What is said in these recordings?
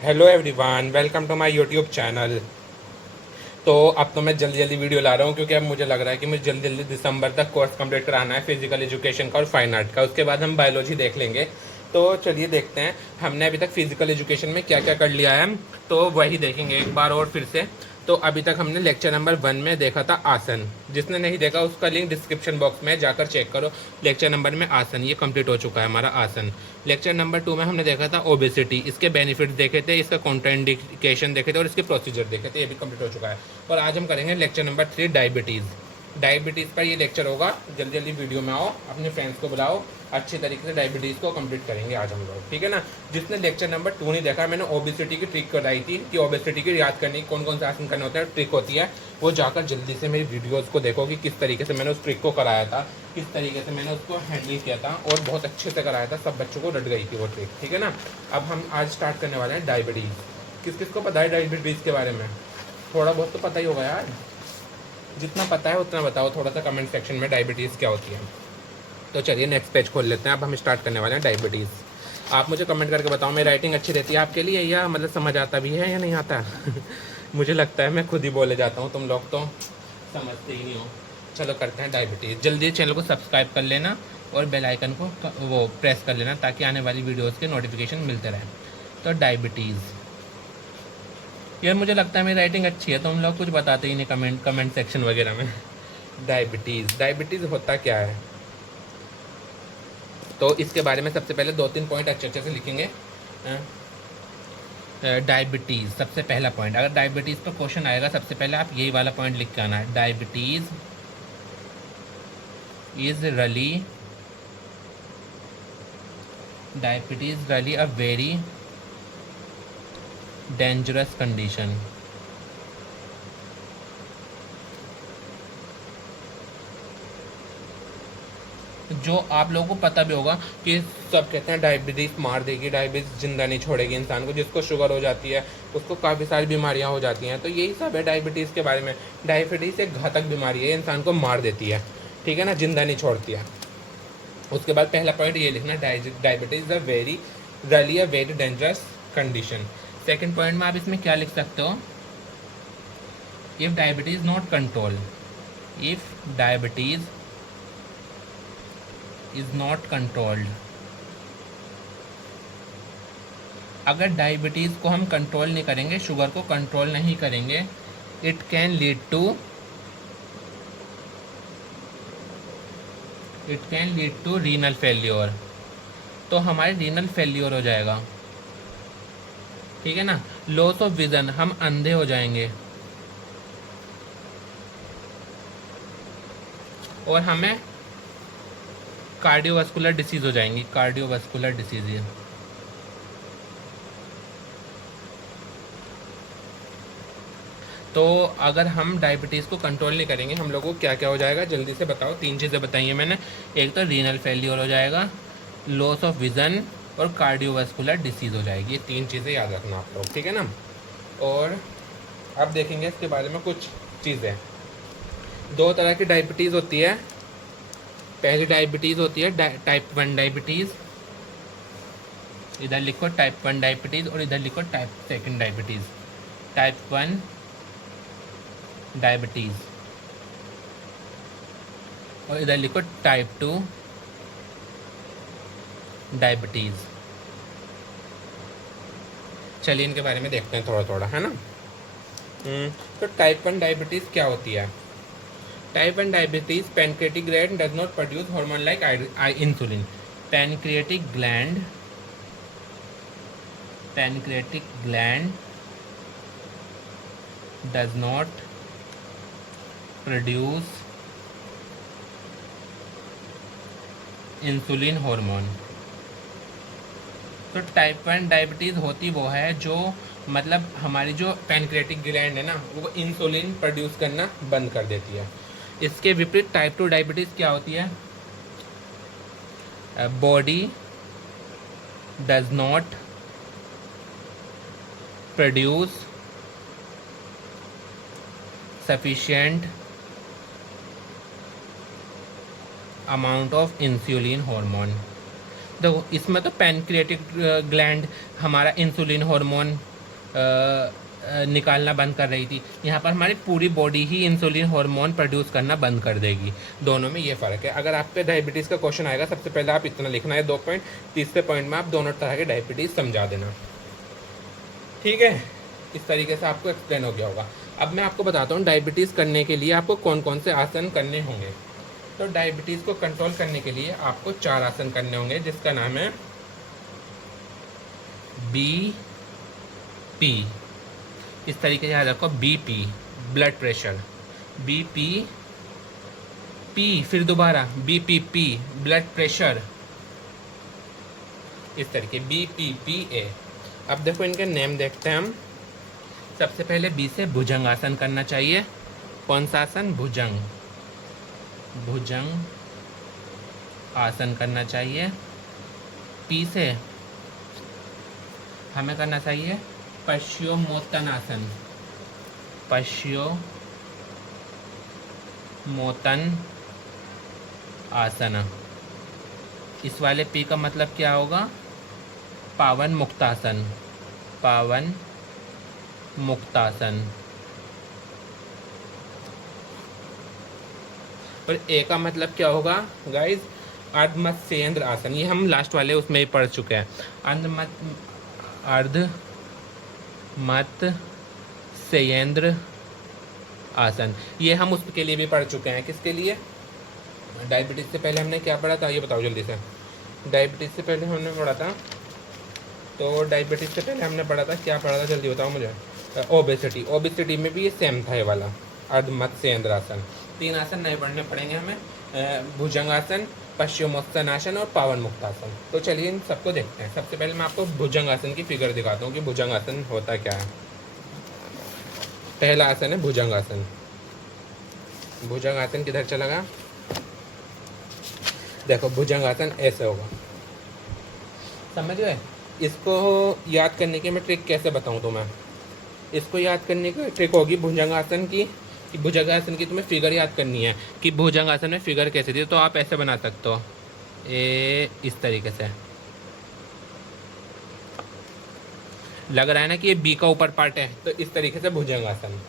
Hello everyone, welcome to my YouTube channel. तो अब तो मैं जल्दी जल्दी वीडियो ला रहा हूँ क्योंकि अब मुझे लग रहा है कि मुझे जल्दी जल्दी दिसंबर तक कोर्स कंप्लीट कराना है फिजिकल एजुकेशन का और फाइन आर्ट का। उसके बाद हम बायोलॉजी देख लेंगे। तो चलिए देखते हैं हमने अभी तक फिजिकल एजुकेशन में क्या क्या कर लिया है, तो वही देखेंगे एक बार और फिर से। तो अभी तक हमने लेक्चर नंबर 1 में देखा था आसन। जिसने नहीं देखा उसका लिंक डिस्क्रिप्शन बॉक्स में जाकर चेक करो। लेक्चर नंबर में आसन ये कंप्लीट हो चुका है हमारा आसन। लेक्चर नंबर 2 में हमने देखा था ओबेसिटी, इसके बेनिफिट्स देखे थे, इसका कॉन्ट्राइंडिकेशन देखे थे और इसके प्रोसीजर देखे थे। ये भी कंप्लीट हो चुका है। और आज हम करेंगे लेक्चर नंबर 3 डायबिटीज़। डायबिटीज़ पर ये लेक्चर होगा। जल्दी जल्दी वीडियो में आओ, अपने फ्रेंड्स को बुलाओ, अच्छी तरीके से डायबिटीज़ को कंप्लीट करेंगे आज हम लोग, ठीक है ना। जिसने लेक्चर नंबर 2 नहीं देखा, मैंने ओबेसिटी की ट्रिक कराई थी कि ओबेसिटी की याद करने की कौन कौन से आसन करने होते हैं, ट्रिक होती है। वो जाकर जल्दी से मेरी वीडियोस को देखो कि किस तरीके से मैंने उस ट्रिक को कराया था, किस तरीके से मैंने उसको हैंडल किया था और बहुत अच्छे से कराया था। सब बच्चों को रट गई थी वो ट्रिक, ठीक है ना। अब हम आज स्टार्ट करने वाले हैं डायबिटीज़। किस किस को पता है डायबिटीज़ के बारे में? थोड़ा बहुत तो पता ही होगा यार। जितना पता है उतना बताओ थोड़ा सा कमेंट सेक्शन में, डायबिटीज़ क्या होती है। तो चलिए नेक्स्ट पेज खोल लेते हैं। अब हम स्टार्ट करने वाले हैं डायबिटीज़। आप मुझे कमेंट करके बताओ मेरी राइटिंग अच्छी रहती है आपके लिए, या मतलब समझ आता भी है या नहीं आता। मुझे लगता है मैं खुद ही बोले जाता हूँ, तुम लोग तो समझते ही नहीं हो। चलो करते हैं डायबिटीज़। जल्दी चैनल को सब्सक्राइब कर लेना और बेल आइकन को वो प्रेस कर लेना ताकि आने वाली वीडियोज़ के नोटिफिकेशन मिलते रहें। तो डायबिटीज़, यार मुझे लगता है मेरी राइटिंग अच्छी है, तो हम लोग कुछ बताते ही नहीं कमेंट सेक्शन वगैरह में। डायबिटीज़ होता क्या है, तो इसके बारे में सबसे पहले 2-3 पॉइंट अच्छे अच्छे से लिखेंगे। डायबिटीज़ सबसे पहला पॉइंट, अगर डायबिटीज़ पर क्वेश्चन आएगा सबसे पहले आप यही वाला पॉइंट लिख के आना है। डायबिटीज़ इज़ रली अ वेरी डेंजरस कंडीशन। जो आप लोगों को पता भी होगा कि सब कहते हैं डायबिटीज़ मार देगी, डायबिटीज़ जिंदा नहीं छोड़ेगी इंसान को। जिसको शुगर हो जाती है उसको काफ़ी सारी बीमारियां हो जाती हैं। तो यही सब है डायबिटीज़ के बारे में। डायबिटीज़ एक घातक बीमारी है, इंसान को मार देती है, ठीक है ना, जिंदा नहीं छोड़ती है। उसके बाद पहला पॉइंट ये लिखना, डायबिटीज़ रली a very dangerous condition. Second point में आप इसमें क्या लिख सकते हो, if diabetes not control, if diabetes is not controlled, अगर डायबिटीज़ को हम कंट्रोल नहीं करेंगे, शुगर को कंट्रोल नहीं करेंगे, it can lead to renal failure. तो हमारे रीनल फेल्योर हो जाएगा, ठीक है ना। लॉस ऑफ विजन, हम अंधे हो जाएंगे और हमें कार्डियोवास्कुलर डिसीज़ हो जाएंगी, कार्डियोवास्कुलर डिसीज़। तो अगर हम डायबिटीज़ को कंट्रोल नहीं करेंगे हम लोगों को क्या क्या हो जाएगा, जल्दी से बताओ। 3 चीज़ें बताई हैं मैंने। एक तो रीनल फेल्योर हो जाएगा, लॉस ऑफ विज़न और कार्डियोवास्कुलर डिसीज़ हो जाएगी। ये 3 चीज़ें याद रखना आप लोग, ठीक है ना। और अब देखेंगे इसके बारे में कुछ चीज़ें। 2 तरह की डायबिटीज़ होती है। पहली डायबिटीज़ होती है टाइप 1 डायबिटीज़, इधर लिखो टाइप 1 डायबिटीज़ और इधर लिखो टाइप 2 डायबिटीज़। टाइप 1 डायबिटीज़ और इधर लिखो टाइप 2 डायबिटीज़। चलिए इनके बारे में देखते हैं थोड़ा थोड़ा, है ना। तो टाइप 1 डायबिटीज़ क्या होती है? Type 1 diabetes, pancreatic gland does not produce hormone like insulin. Pancreatic gland does not produce insulin hormone. तो टाइप 1 डायबिटीज़ होती वो है जो मतलब हमारी जो पैनक्रियाटिक ग्लैंड है ना वो इंसुलिन प्रोड्यूस करना बंद कर देती है। इसके विपरीत टाइप 2 डायबिटीज़ क्या होती है? Body does not produce sufficient amount of insulin hormone. देखो इसमें तो पैनक्रियाटिक ग्लैंड हमारा इंसुलिन हार्मोन निकालना बंद कर रही थी, यहाँ पर हमारी पूरी बॉडी ही इंसुलिन हार्मोन प्रोड्यूस करना बंद कर देगी। दोनों में ये फ़र्क है। अगर आप पे डायबिटीज़ का क्वेश्चन आएगा, सबसे पहले आप इतना लिखना है 2 पॉइंट, तीसरे पॉइंट में आप दोनों तरह के डायबिटीज़ समझा देना, ठीक है। इस तरीके से आपको एक्सप्लेन हो गया होगा। अब मैं आपको बताता हूँ डायबिटीज़ करने के लिए आपको कौन कौन से आसन करने होंगे। तो डायबिटीज़ को कंट्रोल करने के लिए आपको 4 आसन करने होंगे, जिसका नाम है BP। इस तरीके से याद रखो, BP blood pressure, BP P, फिर दोबारा BPP ब्लड प्रेशर, इस तरीके BPPA। अब देखो इनके नेम देखते हैं हम। सबसे पहले B से भुजंग आसन करना चाहिए। कौन सा आसन? भुजंग, भुजंग आसन करना चाहिए। P से हमें करना चाहिए पश्चिमोत्तानासन, पश्चिमोत्तान आसन। इस वाले P का मतलब क्या होगा? पावन मुक्तासन, पावन मुक्तासन। और A का मतलब क्या होगा गाइज? अर्धमत्स्येंद्र आसन। ये हम लास्ट वाले उसमें ही पढ़ चुके हैं। अर्धमत्स्येंद्र आसन, ये हम उसके लिए भी पढ़ चुके हैं। किसके लिए? डायबिटीज़ से पहले हमने क्या पढ़ा था, ये बताओ जल्दी से। डायबिटीज़ से पहले हमने पढ़ा था, तो डायबिटीज़ से पहले हमने पढ़ा था, क्या पढ़ा था जल्दी बताओ मुझे। ओबेसिटी, ओबेसिटी में भी ये सेम था ये वाला अर्धमत्स्येंद्र आसन। 3 आसन नए पढ़ने पड़ेंगे हमें, भुजंगासन, पश्चिमोत्तानासन और पावन मुक्तासन। तो चलिए इन सबको देखते हैं। सबसे पहले मैं आपको भुजंगासन की फिगर दिखाता हूँ कि भुजंगासन होता क्या है। पहला आसन है भुजंगासन। भुजंगासन किधर चला गया? देखो भुजंगासन ऐसे होगा, समझ गए? इसको याद करने की मैं ट्रिक कैसे बताऊँ तुम्हें। इसको याद करने की ट्रिक होगी भुजंगासन की, कि भुजंगासन की तुम्हें फिगर याद करनी है कि भुजंगासन में फिगर कैसे थी। तो आप ऐसे बना सकते हो, इस तरीके से। लग रहा है ना कि ये बी का ऊपर पार्ट है, तो इस तरीके से भुजंगासन,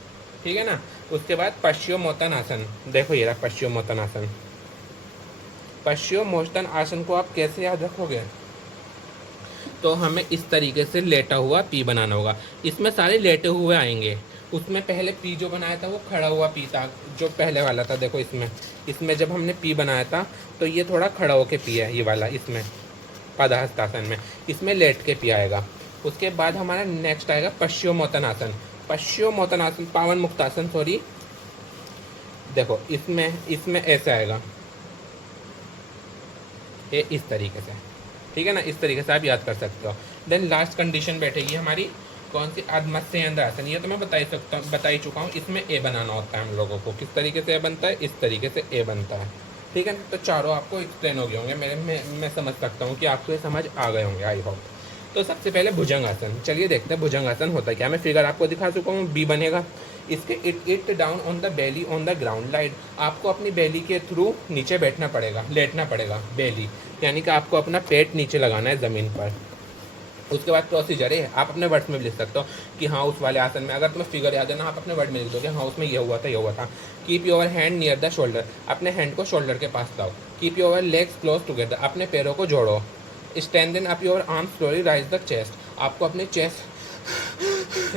ठीक है ना। उसके बाद पश्चिमोत्तानासन, देखो ये रहा पश्चिमोत्तानासन। पश्चिमोत्तानासन को आप कैसे याद रखोगे? तो हमें इस तरीके से लेटा हुआ पी बनाना होगा। इसमें सारे लेटे हुए आएंगे। उसमें पहले पी जो बनाया था वो खड़ा हुआ पी था, जो पहले वाला था। देखो इसमें जब हमने पी बनाया था तो ये थोड़ा खड़ा होके पी है, ये वाला। इसमें पादहस्तासन में इसमें लेट के पी आएगा। उसके बाद हमारा नेक्स्ट आएगा पश्चिमोत्तानासन। पश्चिमोत्तानासन, पावन मुक्तासन, सॉरी। देखो इसमें ऐसे आएगा, ये इस तरीके से, ठीक है ना। इस तरीके से आप याद कर सकते हो। देन लास्ट कंडीशन बैठेगी हमारी कौन सी? अर्धमत्स्येंद्र आसन। ये तो मैं बता ही चुका हूँ। इसमें ए बनाना होता है हम लोगों को। किस तरीके से ए बनता है? इस तरीके से ए बनता है, ठीक है ना। तो चारों आपको एक्सप्लेन हो गए होंगे। मैं समझ सकता हूँ कि आपको ये समझ आ गए होंगे, आई होप। तो सबसे पहले भुजंगासन, चलिए देखते हैं भुजंगासन होता है क्या। मैं फिगर आपको दिखा चुका हूँ, बी बनेगा। इसके it down on the belly on the ground light. आपको अपनी बेली के थ्रू नीचे बैठना पड़ेगा, लेटना पड़ेगा। बेली यानी कि आपको अपना पेट नीचे लगाना है ज़मीन पर। उसके बाद प्रोसीजर है, आप अपने वर्ड्स में भी लिख सकते हो कि हाँ उस वाले आसन में, अगर तुम्हें फिगर याद है ना, आप अपने वर्ड में लिख दोगे हाँ उसमें ये हुआ था, ये हुआ था। Keep your hand near the shoulder, अपने हैंड को शोल्डर के पास लाओ। Keep your legs close together, अपने पैरों को जोड़ो। Stand up your arm slowly, rise the chest, आपको अपने चेस्ट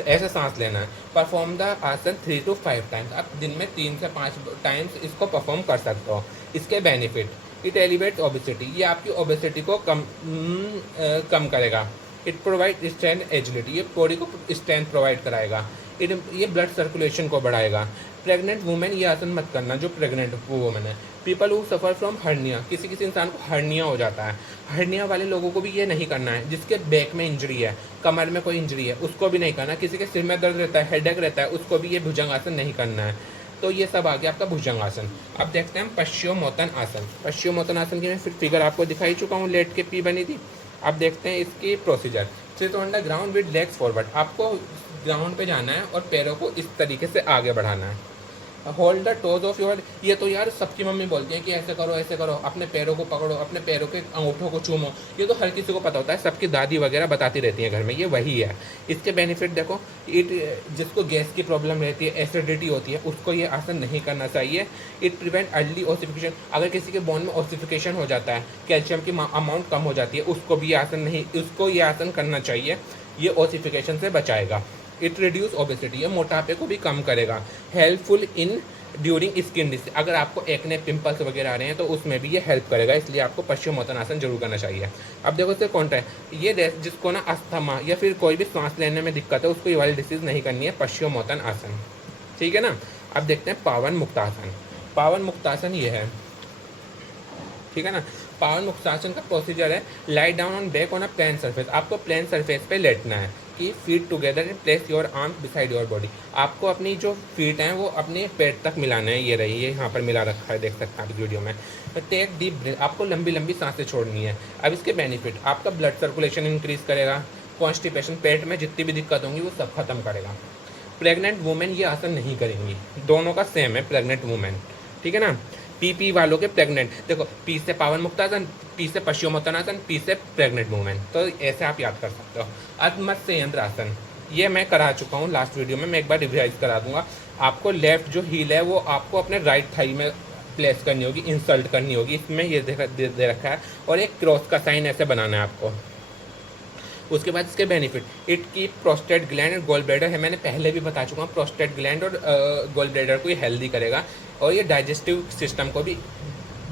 ऐसे सांस लेना है। परफॉर्म द आसन 3 to 5 टाइम्स, आप दिन में 3 से 5 टाइम्स इसको परफॉर्म कर सकते हो। इसके बेनिफिट, इट एलिवेट्स ओबेसिटी, ये आपकी ओबेसिटी को कम करेगा। इट प्रोवाइड स्ट्रेंथ एजिलिटी, ये बॉडी को स्ट्रेंथ प्रोवाइड कराएगा। ये ब्लड सर्कुलेशन को बढ़ाएगा। प्रेग्नेंट वुमेन ये आसन मत करना जो प्रेग्नेंट वुमेन है। People who suffer from hernia, किसी इंसान को हर्निया हो जाता है, हर्निया वाले लोगों को भी ये नहीं करना है। जिसके बैक में इंजरी है, कमर में कोई इंजरी है, उसको भी नहीं करना। किसी के सिर में दर्द रहता है, हेडेक रहता है, उसको भी ये भुजंगासन नहीं करना है। तो ये सब आ गया आपका भुजंगासन। अब देखते हैं हम पश्चिमोत्तानासन। पश्चिमोत्तानासन की मैं फिर फिगर आपको दिखाई चुका हूँ, लेट के पी बनी थी। अब देखते हैं इसकी procedure. Sit on the ground with legs forward, आपको ग्राउंड पे जाना है और पैरों को इस तरीके से आगे बढ़ाना है। Hold the toes of your, ये तो यार सबकी मम्मी बोलती है कि ऐसे करो, अपने पैरों को पकड़ो, अपने पैरों के अंगूठों को चूमो, ये तो हर किसी को पता होता है, सबकी दादी वगैरह बताती रहती हैं घर में, ये वही है। इसके बेनिफिट देखो, इट जिसको गैस की प्रॉब्लम रहती है, एसिडिटी होती है, उसको ये आसन नहीं करना चाहिए। इट प्रिवेंट अर्ली ओसिफिकेशन, अगर किसी के बोन में ओसिफिकेशन हो जाता है, कैल्शियम की अमाउंट कम हो जाती है, उसको भी ये आसन करना चाहिए, ये ओसिफिकेशन से बचाएगा। इट रिड्यूस ओबेसिटी, ये मोटापे को भी कम करेगा। Helpful in during skin disease, अगर आपको एक्ने पिंपल्स वगैरह आ रहे हैं तो उसमें भी ये हेल्प करेगा, इसलिए आपको पश्चिमोत्तानासन जरूर करना चाहिए। अब देखो इससे कौन है, ये जिसको ना अस्थमा या फिर कोई भी सांस लेने में दिक्कत है, उसको ये वाली डिसीज नहीं करनी है, पश्चिमोत्तानासन, ठीक है ना। अब देखते हैं पावन मुक्तासन। पावन मुक्तासन ये है, ठीक है ना। पावन मुक्तासन का प्रोसीजर है, lie down on back on a plane surface, आपको प्लेन सरफेस पे लेटना है, कि feet together and place your arm beside your body, आपको अपनी जो फीट हैं वो अपने पेट तक मिलाना है, ये रही, ये यहाँ पर मिला रखा है, देख सकते हैं आप वीडियो में। टेक डीप ब्रीथ, आपको लंबी लंबी सांसें छोड़नी है। अब इसके बेनिफिट, आपका ब्लड सर्कुलेशन इंक्रीज करेगा, कॉन्स्टिपेशन, पेट में जितनी भी दिक्कत होंगी वो सब खत्म करेगा। प्रेग्नेंट वुमेन ये आसन नहीं करेंगी, दोनों का सेम है, प्रेग्नेंट वुमेन, ठीक है ना। पी वालों के प्रेग्नेंट, देखो पी से पावन मुक्तासन, पी से पश्चिमोत्तानासन, पी से प्रेग्नेंट वुमेन, तो ऐसे आप याद कर सकते हो। अधमत्स्य यंत्र आसन, ये मैं करा चुका हूँ लास्ट वीडियो में, मैं एक बार रिवाइज करा दूंगा। आपको लेफ्ट जो हील है वो आपको अपने राइट थाई में प्लेस करनी होगी, इंसल्ट करनी होगी, इसमें ये दे रखा है, और एक क्रॉस का साइन ऐसे बनाना है आपको। उसके बाद इसके बेनिफिट, इट की प्रोस्टेट ग्लैंड और गोल ब्लैडर है, मैंने पहले भी बता चुका हूँ, प्रोस्टेट ग्लैंड और गोल ब्लैडर को ये हेल्दी करेगा, और ये डाइजेस्टिव सिस्टम को भी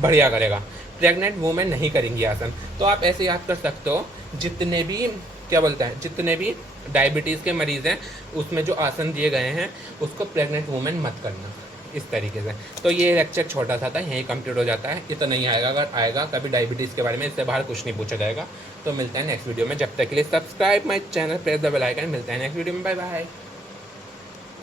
बढ़िया करेगा। प्रेग्नेंट वुमेन नहीं करेंगी आसन, तो आप ऐसे याद कर सकते हो, जितने भी क्या बोलता है, जितने भी डायबिटीज़ के मरीज़ हैं उसमें जो आसन दिए गए हैं उसको प्रेग्नेंट वुमेन मत करना, इस तरीके से। तो ये लेक्चर छोटा सा था, यहीं कंप्लीट हो जाता है, इतना नहीं आएगा, अगर आएगा कभी डायबिटीज़ के बारे में, इससे बाहर कुछ नहीं पूछा जाएगा। तो मिलते हैं नेक्स्ट वीडियो में, जब तक के लिए subscribe my channel, press the bell icon, मिलते हैं नेक्स्ट वीडियो में, बाय बाय।